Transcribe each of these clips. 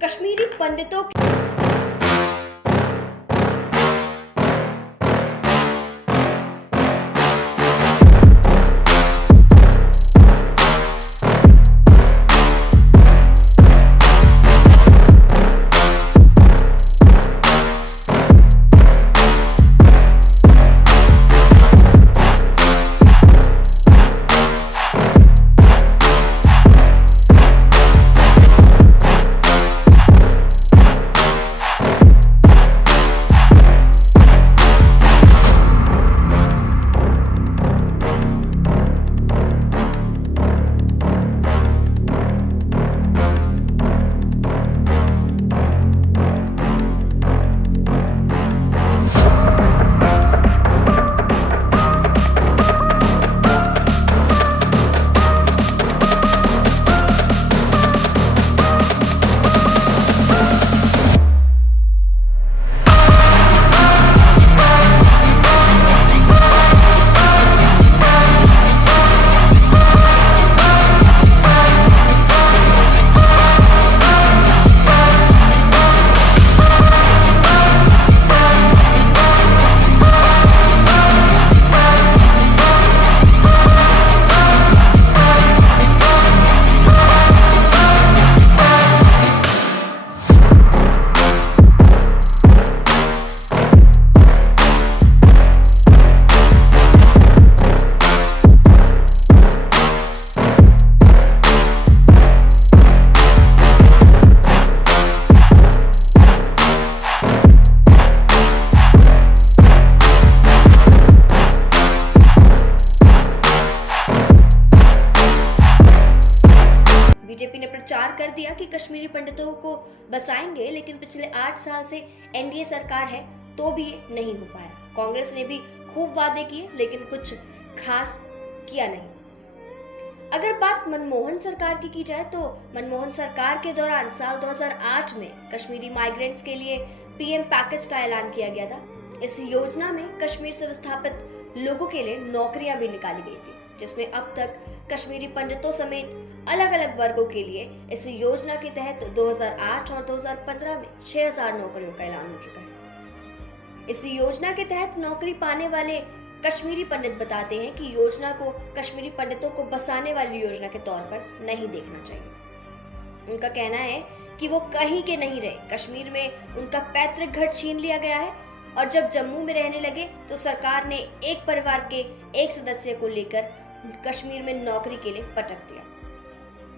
कश्मीरी पंडितों की बीजेपी ने प्रचार कर दिया कि कश्मीरी पंडितों को बसाएंगे, लेकिन पिछले 8 साल से एनडीए सरकार है तो भी ये नहीं हो पाया। कांग्रेस ने भी खूब वादे किए, लेकिन कुछ खास किया नहीं। अगर बात मनमोहन सरकार की जाए तो मनमोहन सरकार के दौरान साल 2008 में कश्मीरी माइग्रेंट्स के लिए पीएम पैकेज का ऐलान किया गया था। इस योजना में कश्मीर से विस्थापित लोगों के लिए नौकरियां भी निकाली गई थी, जिसमें अब तक कश्मीरी पंडितों समेत अलग अलग वर्गों के लिए इस योजना के तहत 2008 और 2015 में 6000 नौकरियों का ऐलान हो चुका है। इस योजना के तहत नौकरी पाने वाले कश्मीरी पंडित बताते हैं कि योजना को कश्मीरी पंडितों को बसाने वाली योजना के तौर पर नहीं देखना चाहिए। उनका कहना है कि वो कहीं के नहीं रहे, कश्मीर में उनका पैतृक घर छीन लिया गया है और जब जम्मू में रहने लगे तो सरकार ने एक परिवार के एक सदस्य को लेकर कश्मीर में नौकरी के लिए पटक दिया।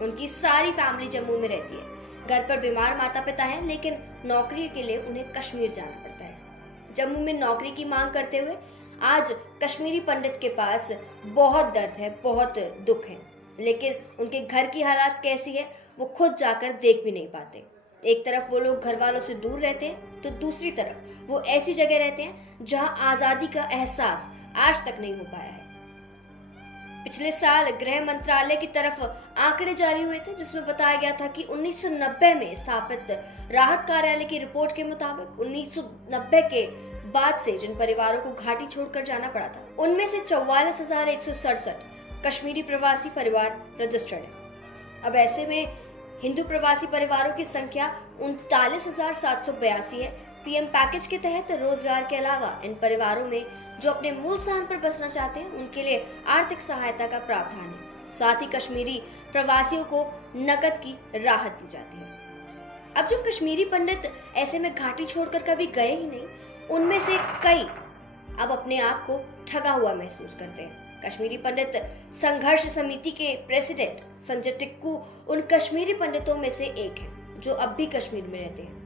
उनकी सारी फैमिली जम्मू में रहती है, घर पर बीमार माता पिता हैं, लेकिन नौकरी के लिए उन्हें कश्मीर जाना पड़ता है। जम्मू में नौकरी की मांग करते हुए आज कश्मीरी पंडित के पास बहुत दर्द है, बहुत दुख है, लेकिन उनके घर की हालात कैसी है वो खुद जाकर देख भी नहीं पाते। एक तरफ वो लोग घर वालों से दूर रहते हैं तो दूसरी तरफ वो ऐसी जगह रहते हैं जहां आजादी का एहसास आज तक नहीं हो पाया है। पिछले साल गृह मंत्रालय की तरफ आंकड़े जारी हुए थे, जिसमें बताया गया था कि 1990 में स्थापित राहत कार्यालय की रिपोर्ट के मुताबिक 1990 के बाद से जिन परिवारों को घाटी छोड़कर जाना पड़ा था, उनमें से 44,167 कश्मीरी प्रवासी परिवार रजिस्टर्ड है। अब ऐसे में हिंदू प्रवासी परिवारों की संख्या 39,782 है। पीएम पैकेज के तहत रोजगार के अलावा इन परिवारों में जो अपने मूल स्थान पर बसना चाहते हैं उनके लिए आर्थिक सहायता का प्रावधान है। साथ ही कश्मीरी प्रवासियों को नकद की राहत दी जाती है। अब जो कश्मीरी पंडित ऐसे में घाटी छोड़कर कभी गए ही नहीं, उनमें से कई अब अपने आप को ठगा हुआ महसूस करते हैं। कश्मीरी पंडित संघर्ष समिति के प्रेसिडेंट संजय टिक्कू उन कश्मीरी पंडितों में से एक है जो अब भी कश्मीर में रहते हैं।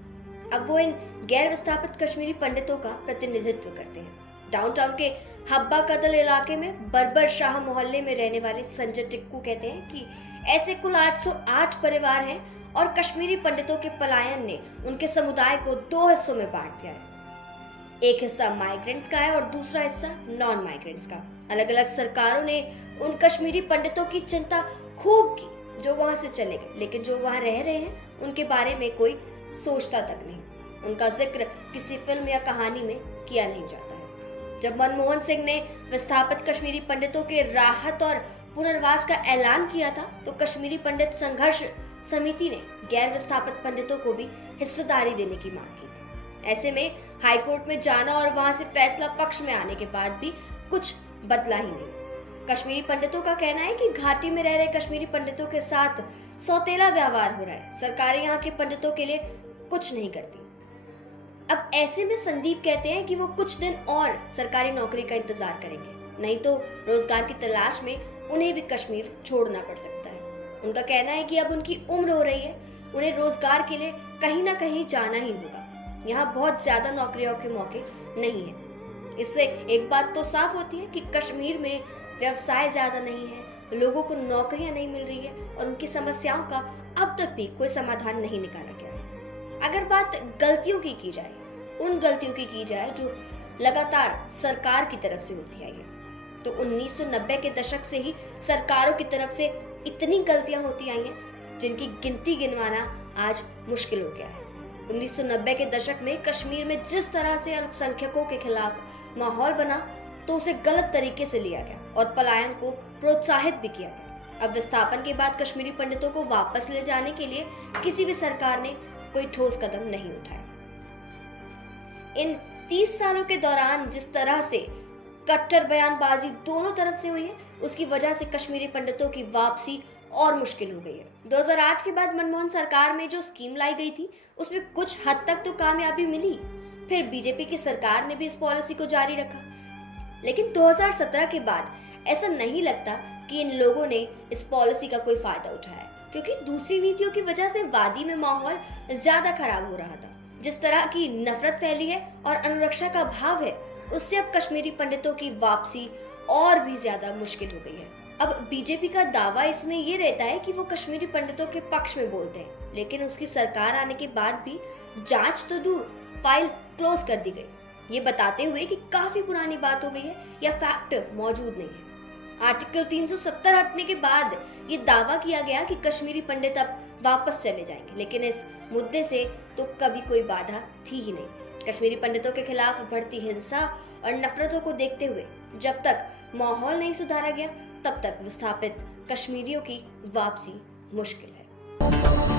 अब वो इन गैर विस्थापित कश्मीरी पंडितों का प्रतिनिधित्व करते हैं। डाउनटाउन के हब्बा कदल इलाके में बर्बर शाह मोहल्ले में रहने वाले संजय टिक्कू कहते हैं कि ऐसे कुल 808 परिवार हैं और कश्मीरी पंडितों के पलायन ने उनके समुदाय को 2 हिस्सों में बांट दिया है। एक हिस्सा माइग्रेंट्स का है और दूसरा हिस्सा नॉन माइग्रेंट्स का। अलग अलग सरकारों ने उन कश्मीरी पंडितों की चिंता खूब की जो वहां से चले गए, लेकिन जो वहां रह रहे हैं उनके बारे में कोई सोचता तक नहीं। उनका जिक्र किसी फिल्म या कहानी में किया नहीं जाता है। जब मनमोहन सिंह ने विस्थापित कश्मीरी पंडितों के राहत और पुनर्वास का ऐलान किया था तो कश्मीरी पंडित संघर्ष समिति ने गैर विस्थापित पंडितों को भी हिस्सेदारी देने की मांग की थी। ऐसे में हाईकोर्ट में जाना और वहां से फैसला पक्ष में आने के बाद भी कुछ बदला ही नहीं। कश्मीरी पंडितों का कहना है कि घाटी में रह रहे कश्मीरी पंडितों के साथ सौतेला व्यवहार हो रहा है। सरकारें यहाँ के पंडितों के लिए कुछ नहीं करती। अब ऐसे में संदीप कहते हैं कि वो कुछ दिन और सरकारी नौकरी का इंतजार करेंगे, नहीं तो रोजगार की तलाश में उन्हें भी कश्मीर छोड़ना पड़ सकता है। उनका कहना है कि अब उनकी उम्र हो रही है, उन्हें रोजगार के लिए कहीं ना कहीं जाना ही होगा। यहाँ बहुत ज्यादा नौकरियों के मौके नहीं है। इससे एक बात तो साफ होती है कि कश्मीर में व्यवसाय ज्यादा नहीं है, लोगों को नौकरियां नहीं मिल रही है और उनकी समस्याओं का अब तक भी कोई समाधान नहीं निकाला गया है। अगर बात गलतियों की जाए, उन गलतियों की जाए जो लगातार सरकार की तरफ से होती आई है, तो 1990 के दशक से ही सरकारों की तरफ से इतनी गलतियां होती आई हैं जिनकी गिनती गिनवाना आज मुश्किल हो गया है। 1990 के दशक में कश्मीर में जिस तरह से अल्पसंख्यकों के खिलाफ माहौल बना, तो उसे गलत तरीके से लिया गया और पलायन को प्रोत्साहित भी किया गया। अब विस्थापन के बाद कश्मीरी पंडितों को वापस ले जाने के लिए किसी भी सरकार ने कोई ठोस कदम नहीं उठाया। इन 30 सालों के दौरान जिस तरह से कट्टर बयानबाजी दोनों तरफ से हुई है, उसकी वजह से कश्मीरी पंडितों की वापसी और मुश्किल हो गई है। 2008 के बाद मनमोहन सरकार में जो स्कीम लाई गई थी, उसमें कुछ हद तक तो कामयाबी मिली। फिर बीजेपी की सरकार ने भी इस पॉलिसी को जारी रखा, लेकिन 2017 के बाद ऐसा नहीं लगता कि इन लोगों ने इस पॉलिसी का कोई फायदा उठाया, क्योंकि दूसरी नीतियों की वजह से वादी में माहौल ज्यादा खराब हो रहा था। जिस तरह की नफरत फैली है और अनुरक्षा का भाव है, उससे अब कश्मीरी पंडितों की वापसी और भी ज्यादा मुश्किल हो गई है। अब बीजेपी का दावा इसमें ये रहता है कि वो कश्मीरी पंडितों के पक्ष में बोलते हैं, लेकिन उसकी सरकार आने के बाद भी जांच तो दूर, फाइल क्लोज कर दी गई, ये बताते हुए कि काफी पुरानी बात हो गई है या फैक्ट मौजूद नहीं है। आर्टिकल 370 हटने के बाद ये दावा किया गया कि कश्मीरी पंडित अब वापस चले जाएंगे, लेकिन इस मुद्दे से तो कभी कोई बाधा थी ही नहीं। कश्मीरी पंडितों के खिलाफ बढ़ती हिंसा और नफरतों को देखते हुए जब तक माहौल नहीं सुधारा गया, तब तक विस्थापित कश्मीरियों की वापसी मुश्किल है।